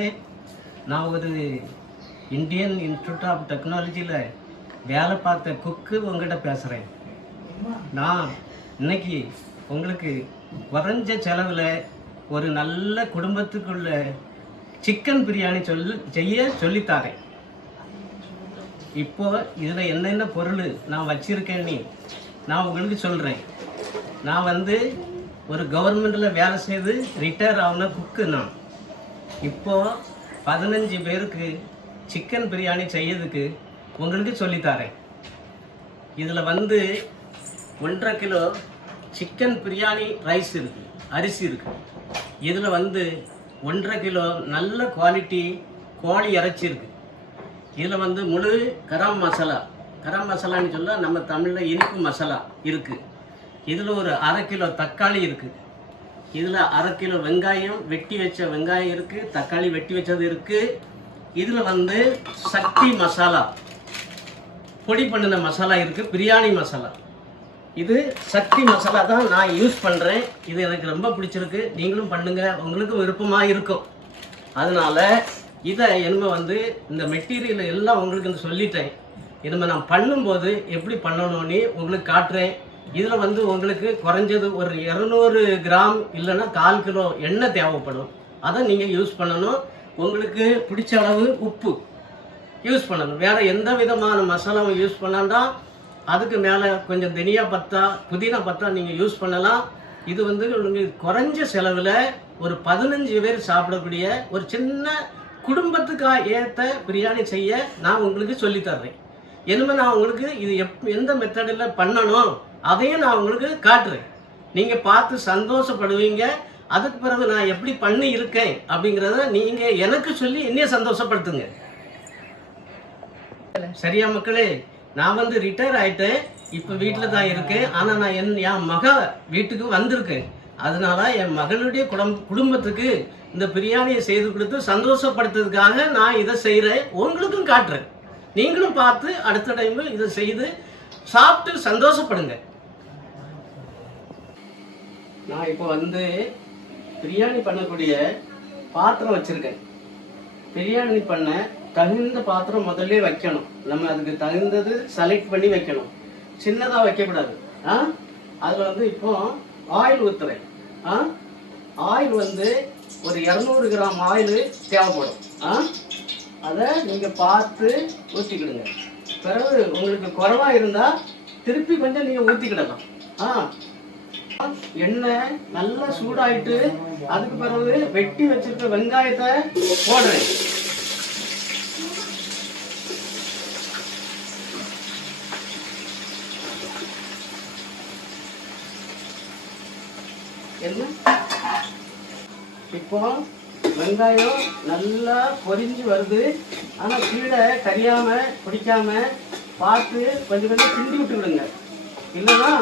நான் ஒரு Indian institute of டெக்னாலஜியில் வேலை பார்த்த குக்கு உங்ககிட்ட பேசுகிறேன் நான் இன்னைக்கு உங்களுக்கு குறைஞ்ச செலவில் ஒரு நல்ல குடும்பத்துக்குள்ள சிக்கன் பிரியாணி சொல்லி செய்ய சொல்லித்தாரேன். இப்போ இதில் என்னென்ன பொருள் நான் வச்சுருக்கேன்னு நான் உங்களுக்கு சொல்கிறேன் நான் வந்து ஒரு கவர்மெண்ட்டில் வேலை செய்து ரிட்டையர் ஆன குக்கு நான். இப்போ பதினஞ்சு பேருக்கு சிக்கன் பிரியாணி செய்யறதுக்கு உங்களுக்கு சொல்லித்தரேன். இதில் வந்து ஒன்றரை கிலோ சிக்கன் பிரியாணி ரைஸ் இருக்கு அரிசி இருக்கு. இதில் வந்து ஒன்றரை கிலோ நல்ல குவாலிட்டி கோழி இறைச்சி இருக்கு. இதில் வந்து முழு கரம் மசாலா கரம் மசாலான்னு சொல்ல நம்ம தமிழில் இனிப்பு மசாலா இருக்குது இதில் ஒரு அரை கிலோ தக்காளி இருக்குது இதில் அரை கிலோ வெங்காயம் வெட்டி வச்ச வெங்காயம் இருக்குது தக்காளி வெட்டி வச்சது இருக்குது இதில் வந்து சக்தி மசாலா. பொடி பண்ணின மசாலா இருக்குது பிரியாணி மசாலா. இது சக்தி மசாலா தான் நான் யூஸ் பண்ணுறேன் இது எனக்கு ரொம்ப பிடிச்சிருக்கு. நீங்களும் பண்ணுங்கள் உங்களுக்கும் விருப்பமாக இருக்கும். அதனால் இதை இனிமே வந்து இந்த மெட்டீரியல் எல்லாம் உங்களுக்கு சொல்லிட்டேன். இனிமே நான் பண்ணும்போது எப்படி பண்ணணும்னு உங்களுக்கு காட்டுறேன். இதில் வந்து உங்களுக்கு குறைஞ்சது ஒரு இரநூறு கிராம் இல்லைன்னா கால் கிலோ எண்ணெய் தேவைப்படும். அதை நீங்கள் யூஸ் பண்ணணும். உங்களுக்கு பிடிச்ச அளவு உப்பு யூஸ் பண்ணணும். வேறு எந்த விதமான மசாலாவும் யூஸ் பண்ணாண்டா அதுக்கு மேலே கொஞ்சம் தனியா பத்தா புதினா பத்தா நீங்கள் யூஸ் பண்ணலாம். இது வந்து உங்களுக்கு குறைஞ்ச செலவில் ஒரு பதினஞ்சு பேர் சாப்பிடக்கூடிய ஒரு சின்ன குடும்பத்துக்கா ஏற்ற பிரியாணி செய்ய நான் உங்களுக்கு சொல்லித் தர்றேன். நான் உங்களுக்கு இது எப் எந்த மெத்தடில் பண்ணணும் அதையும் நான் உங்களுக்கு காட்டுறேன். நீங்கள் பார்த்து சந்தோஷப்படுவீங்க. அதுக்கு பிறகு நான் எப்படி பண்ணி இருக்கேன் அப்படிங்கிறத நீங்கள் எனக்கு சொல்லி என்னைய சந்தோஷப்படுத்துங்க. சரியா மக்களே நான் வந்து ரிட்டையர் ஆயிட்டேன். இப்போ வீட்டில் தான் இருக்கேன். ஆனால் நான் என் என் மக வீட்டுக்கு வந்திருக்கேன். அதனால என் மகளுடைய குடம் குடும்பத்துக்கு இந்த பிரியாணியை செய்து கொடுத்து சந்தோஷப்படுத்துறதுக்காக நான் இதை செய்கிறேன் உங்களுக்கும் காட்டுறேன். நீங்களும் பார்த்து அடுத்த டைமு இதை செய்து சாப்பிட்டு சந்தோஷப்படுங்க. நான் இப்போ வந்து பிரியாணி பண்ணக்கூடிய பாத்திரம் வச்சிருக்கேன். பிரியாணி பண்ண தகுந்த பாத்திரம் முதல்ல வைக்கணும். நம்ம அதுக்கு தகுந்தது செலக்ட் பண்ணி வைக்கணும். சின்னதாக வைக்கக்கூடாது. ஆ? அதில் வந்து இப்போ ஆயில் ஊற்றுறேன் ஆ? ஆயில் வந்து ஒரு இரநூறு கிராம் ஆயில் தேவைப்படும். ஆ? அதை நீங்கள் பார்த்து ஊற்றிக்கிடுங்க பிறகு உங்களுக்கு குறைவா இருந்தால் திருப்பி கொஞ்சம் நீங்கள் ஊற்றிக்கிடலாம் ஆ. எண்ணெய் நல்லா சூடாயிட்டு அதுக்கு பிறகு வெட்டி வச்சிருக்க வெங்காயத்தை போடுறேன். என்ன? இப்போ வெங்காயம் நல்லா பொரிஞ்சு வருது. ஆனால் கீழே கரியாம பிடிக்காம பார்த்து கொஞ்சம் கொஞ்சம் கிண்டி விட்டு விடுங்க. இல்லைன்னா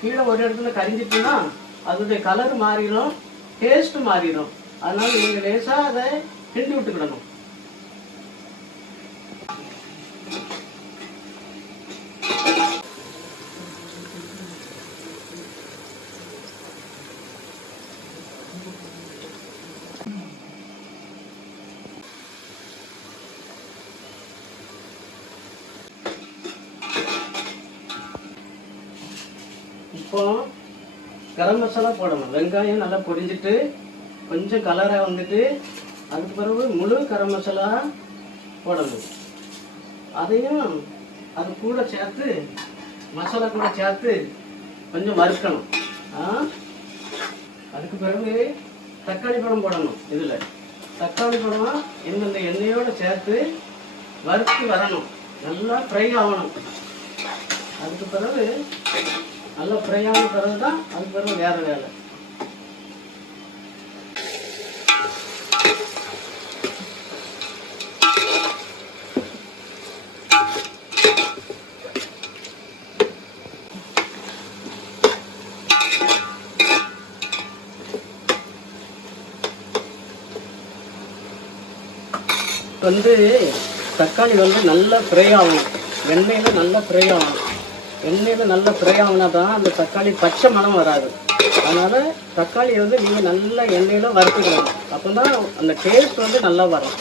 கீழே ஒரு இடத்துல கரிஞ்சிட்டுன்னா அதோடைய கலர் மாறிடும் டேஸ்ட் மாறிடும். அதனால நீங்கள் லேசாக அதை கிண்டி விட்டுக்கிடணும். இப்போ கரம் மசாலா போடணும். வெங்காயம் நல்லா பொரிஞ்சிட்டு கொஞ்சம் கலராக வந்துட்டு அதுக்கு பிறகு முழு கரம் மசாலா போடணும். அதையும் அது கூட சேர்த்து மசாலா கூட சேர்த்து கொஞ்சம் வறுக்கணும். அதுக்கு பிறகு தக்காளி பழம் போடணும் இதில். தக்காளி பழம் இந்தந்த எண்ணெயோடு சேர்த்து வறுத்து வரணும். நல்லா ஃப்ரை ஆகணும். அதுக்கு பிறகு நல்ல ஃப்ரை ஆன பிறகு தான் அது பிறகு வேறு வேலை. வந்து தக்காளி வந்து நல்லா ஃப்ரை ஆகணும் எண்ணெயில் நல்லா ஃப்ரை ஆகணும் எண்ணெயில் நல்லா ஃப்ரை ஆகினா தான் அந்த தக்காளி பச்சை மணம் வராது. அதனால் தக்காளியை வந்து நீங்கள் நல்லா எண்ணெயில் வறுத்துக்கணும். அப்போ தான் அந்த டேஸ்ட் வந்து நல்லா வரும்.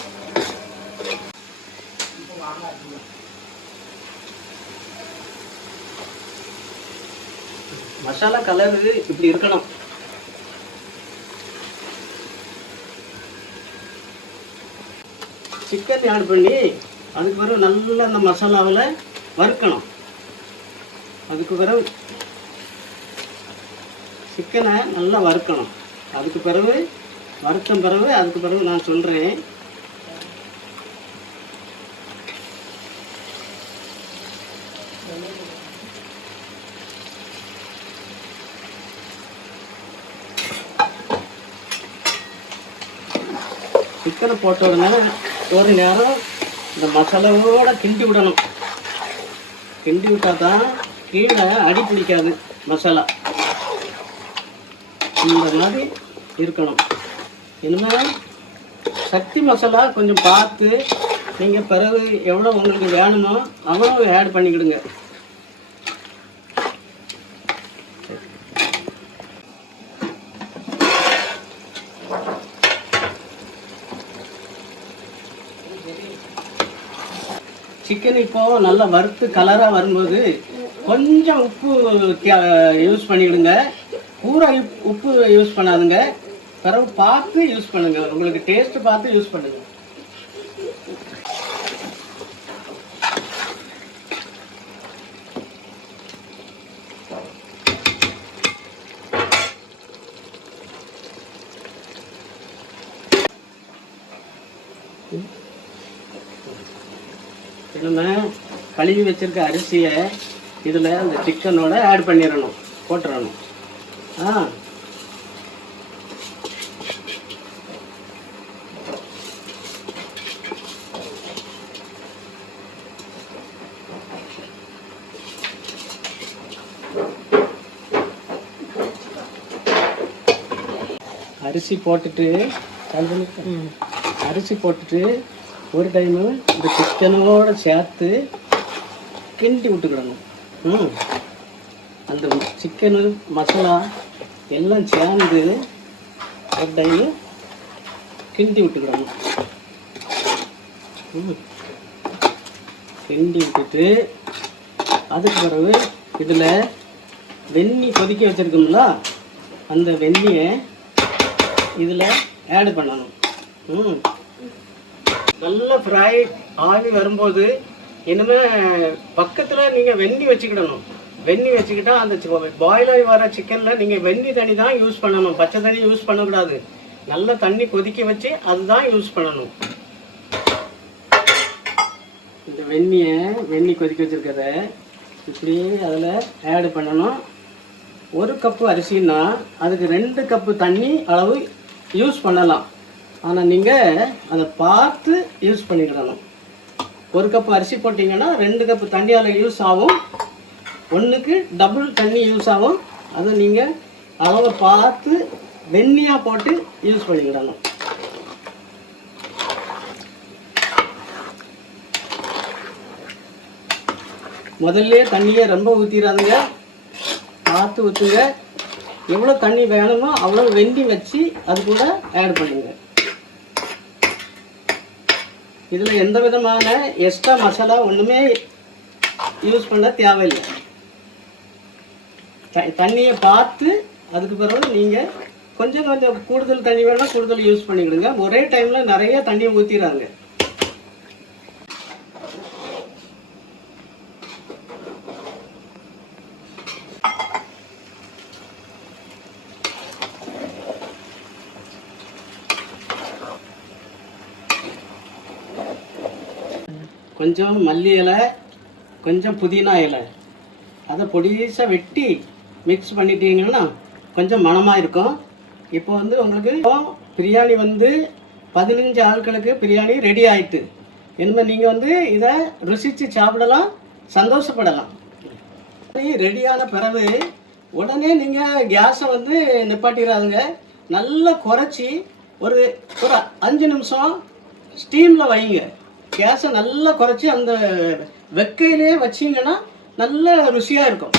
மசாலா கலர் இப்படி இருக்கணும். சிக்கன் ஆட் பண்ணி அதுக்கு பிறகு நல்லா அந்த மசாலாவில் வறுக்கணும். அதுக்கு பிறகு சிக்கனை நல்லா வறுக்கணும். அதுக்கு பிறகு வறுத்த பிறகு அதுக்கு பிறகு நான் சொல்கிறேன் சிக்கனை போட்ட உடனே ஒரு நேரம் இந்த மசாலாவோட கிண்டி விடணும். கிண்டி விட்டால் தான் கீழே அடி பிடிக்காது மசாலா. இந்த மாதிரி இருக்கணும். இனிமேல் சக்தி மசாலா கொஞ்சம் பார்த்து நீங்கள் பிறகு எவ்வளோ உங்களுக்கு வேணுமோ அவ்வளோ ஆட் பண்ணிக்கிடுங்க. சிக்கன் இப்போ நல்லா வறுத்து கலராக வரும்போது கொஞ்சம் உப்பு யூஸ் பண்ணிவிடுங்க பூரா உப்- உப்பு யூஸ் பண்ணாதுங்க. பிறகு பார்த்து யூஸ் பண்ணுங்க. உங்களுக்கு டேஸ்ட் பார்த்து யூஸ் பண்ணுங்க. நம்ம கழுவி வச்சிருக்க அரிசியை இதில் அந்த சிக்கனோட ஆட் பண்ணிடணும் போட்டுறணும். ஆ. அரிசி போட்டுட்டு அரிசி போட்டுட்டு ஒரு டைமு இந்த சிக்கனோட சேர்த்து கிண்டி விட்டுக்கிடணும். அந்த சிக்கனு மசாலா எல்லாம் சேர்ந்து ஒரு டைமு கிண்டி விட்டுக்கிடணும் ம். கிண்டி விட்டுட்டு அதுக்கு பிறகு இதில் வெந்நி கொதிக்க வச்சுருக்கோம்ல அந்த வெந்நியை இதில் ஆட் பண்ணணும். ம். நல்ல ஃப்ரை ஆகி வரும்போது இனிமே பக்கத்தில் நீங்கள் வெந்நி வச்சுக்கிடணும். வெந்நி வச்சுக்கிட்டா அந்த பாயில் ஆகி வர சிக்கனில் நீங்கள் வெந்நி தண்ணி தான் யூஸ் பண்ணணும். பச்சை தண்ணி யூஸ் பண்ணக்கூடாது. நல்ல தண்ணி கொதிக்க வச்சு அதுதான் யூஸ் பண்ணணும். இந்த வெந்நியை வெந்நி கொதிக்க வச்சுருக்கத இப்படி அதில் ஆட் பண்ணணும். ஒரு கப்பு அரிசின்னா அதுக்கு ரெண்டு கப்பு தண்ணி அளவு யூஸ் பண்ணலாம். ஆனால் நீங்கள் அதை பார்த்து யூஸ் பண்ணிக்கிடணும். ஒரு கப்பு அரிசி போட்டிங்கன்னா ரெண்டு கப்பு தண்ணியால் யூஸ் ஆகும். ஒன்றுக்கு டபுள் தண்ணி யூஸ் ஆகும். அதை நீங்கள் அளவை பார்த்து வெண்ணியாக போட்டு யூஸ் பண்ணிக்கிடணும். முதல்ல தண்ணியை ரொம்ப ஊற்றிடாதுங்க பார்த்து ஊற்றுங்க எவ்வளோ தண்ணி வேணுமோ அவ்வளோ வெந்தி வச்சு அது கூட ஆட் பண்ணுங்கள் இதில் எந்த விதமான எக்ஸ்ட்ரா மசாலா ஒன்றுமே யூஸ் பண்ண தேவையில்லை. த தண்ணியை பார்த்து அதுக்கு பிறகு நீங்கள் கொஞ்சம் கொஞ்சம் கூடுதல் தண்ணி வேணால் கூடுதல் யூஸ் பண்ணிக்கிடுங்க. ஒரே டைமில் நிறைய தண்ணியை ஊற்றிடுறாங்க கொஞ்சம் மல்லி இலை கொஞ்சம் புதினா இலை. அதை பொடிசாக வெட்டி மிக்ஸ் பண்ணிட்டீங்கன்னா கொஞ்சம் மணமாக இருக்கும். இப்போ வந்து உங்களுக்கு பிரியாணி வந்து பதினஞ்சு ஆட்களுக்கு பிரியாணி ரெடி ஆயிட்டு. இனிமேல் நீங்கள் வந்து இதை ருசித்து சாப்பிடலாம் சந்தோஷப்படலாம். ரெடியான பிறகு உடனே நீங்கள் கேஸை வந்து நிப்பாட்டிடாதுங்க. நல்லா குறைச்சி ஒரு ஒரு அஞ்சு நிமிஷம் ஸ்டீமில் வைங்க. கேஸை நல்லா குறைச்சி அந்த வெக்கையிலே வச்சிங்கன்னா நல்ல ருசியாக இருக்கும்.